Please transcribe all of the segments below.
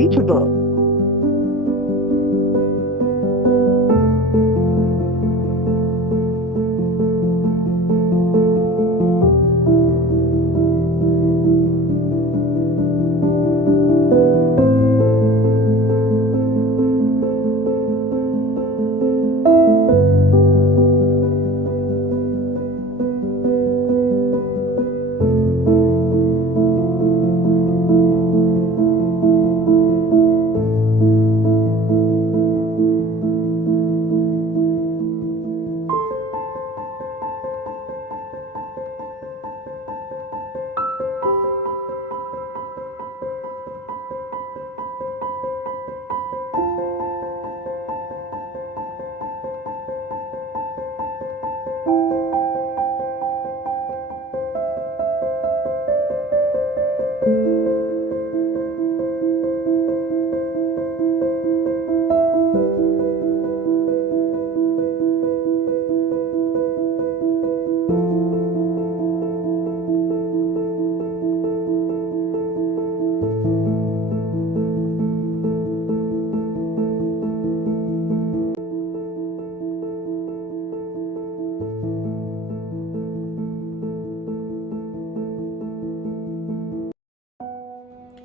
reachable.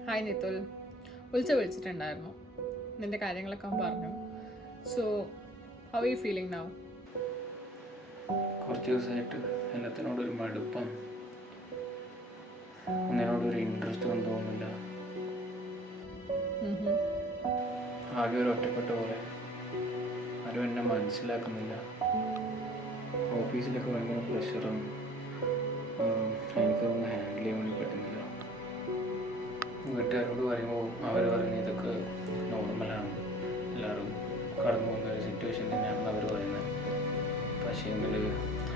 Hi നിതുൽ, വിളിച്ചിട്ടുണ്ടായിരുന്നു. നിൻ്റെ കാര്യങ്ങളൊക്കെ പറഞ്ഞു. So how you feeling now? കുറച്ച് ദിവസമായിട്ട് എല്ലാത്തിനോടൊരു മടുപ്പം, ഒന്നിനോടൊരു ഇൻട്രസ്റ്റ് ഒന്നും തോന്നുന്നില്ല. ആകെ ഒരു ഒറ്റപ്പെട്ട പോലെ, ആരും എന്നെ മനസ്സിലാക്കുന്നില്ല. ഓഫീസിലൊക്കെ ഭയങ്കര പ്രഷറും എനിക്കതൊന്നും ഹാൻഡിൽ ചെയ്യാൻ വേണ്ടി പറ്റുന്നില്ല. വീട്ടുകാരോട് പറയുമ്പോൾ അവർ പറയുന്നത് ഇതൊക്കെ നോർമലാണ്, എല്ലാവരും കടന്നു പോകുന്ന ഒരു സിറ്റുവേഷൻ തന്നെയാണെന്ന് അവർ പറയുന്നത്. പക്ഷേ എങ്കിൽ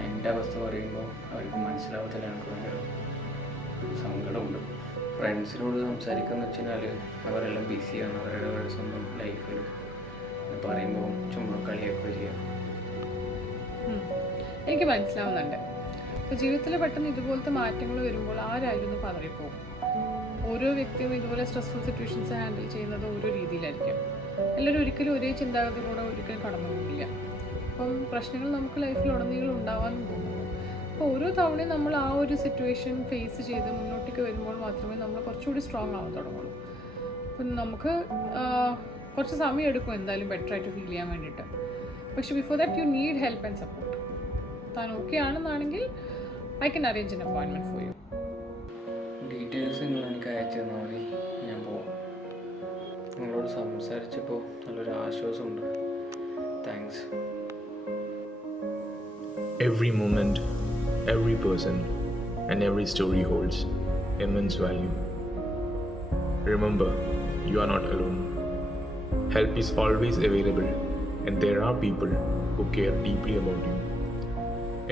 എൻ്റെ അവസ്ഥ പറയുമ്പോൾ അവർക്ക് മനസ്സിലാവത്തില്ല. എനിക്ക് ഭയങ്കര സങ്കടമുണ്ട്. ഫ്രണ്ട്സിനോട് സംസാരിക്കാന്ന് വെച്ച് കഴിഞ്ഞാൽ അവരെല്ലാം ബിസിയാണ്, അവരുടെ സ്വന്തം ലൈഫിൽ. പറയുമ്പോൾ ചുമ്മാ കളിയൊക്കെ ചെയ്യാം. എനിക്ക് മനസ്സിലാവുന്നുണ്ട്. ഇപ്പോൾ ജീവിതത്തിൽ പെട്ടെന്ന് ഇതുപോലത്തെ മാറ്റങ്ങൾ വരുമ്പോൾ ആരായാലും ഒന്ന് പതറിപ്പോകും. ഓരോ വ്യക്തിയും ഇതുപോലെ സ്ട്രെസ്ഫുൾ സിറ്റുവേഷൻസ് ഹാൻഡിൽ ചെയ്യുന്നത് ഓരോ രീതിയിലായിരിക്കും. എല്ലാവരും ഒരിക്കലും ഒരേ ചിന്താഗതിയിലൂടെ ഒരിക്കലും കടന്നു പോകില്ല. അപ്പം പ്രശ്നങ്ങൾ നമുക്ക് ലൈഫിൽ ഉടനീളം ഉണ്ടാവാനും തോന്നുന്നു. അപ്പോൾ ഓരോ തവണയും നമ്മൾ ആ ഒരു സിറ്റുവേഷൻ ഫേസ് ചെയ്ത് മുന്നോട്ടേക്ക് വരുമ്പോൾ മാത്രമേ നമ്മൾ കുറച്ചുകൂടി സ്ട്രോങ് ആവാൻ തുടങ്ങുള്ളൂ. അപ്പം നമുക്ക് കുറച്ച് സമയം എടുക്കും എന്തായാലും ബെറ്ററായിട്ട് ഫീൽ ചെയ്യാൻ വേണ്ടിയിട്ട്. പക്ഷെ before that you need help and support. താൻ ഓക്കെ ആണെന്നാണെങ്കിൽ I can arrange an appointment for you. Details നിങ്ങൾ എനിക്ക് അയച്ചു തന്നാൽ മതി, ഞാൻ പോവാം. നിങ്ങളോട് സംസാരിച്ചപ്പോൾ നല്ലൊരു ആശ്വാസമുണ്ട്. Thanks. Every moment, every person, and every story holds immense value. Remember, you are not alone. Help is always available, and there are people who care deeply about you.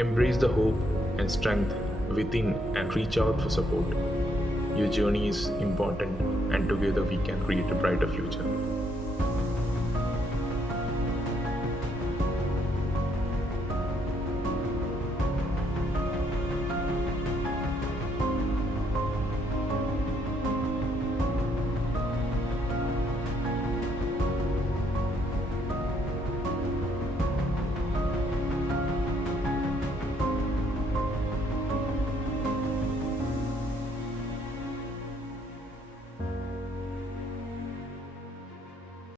Embrace the hope and strength within and reach out for support. Your journey is important, and together we can create a brighter future.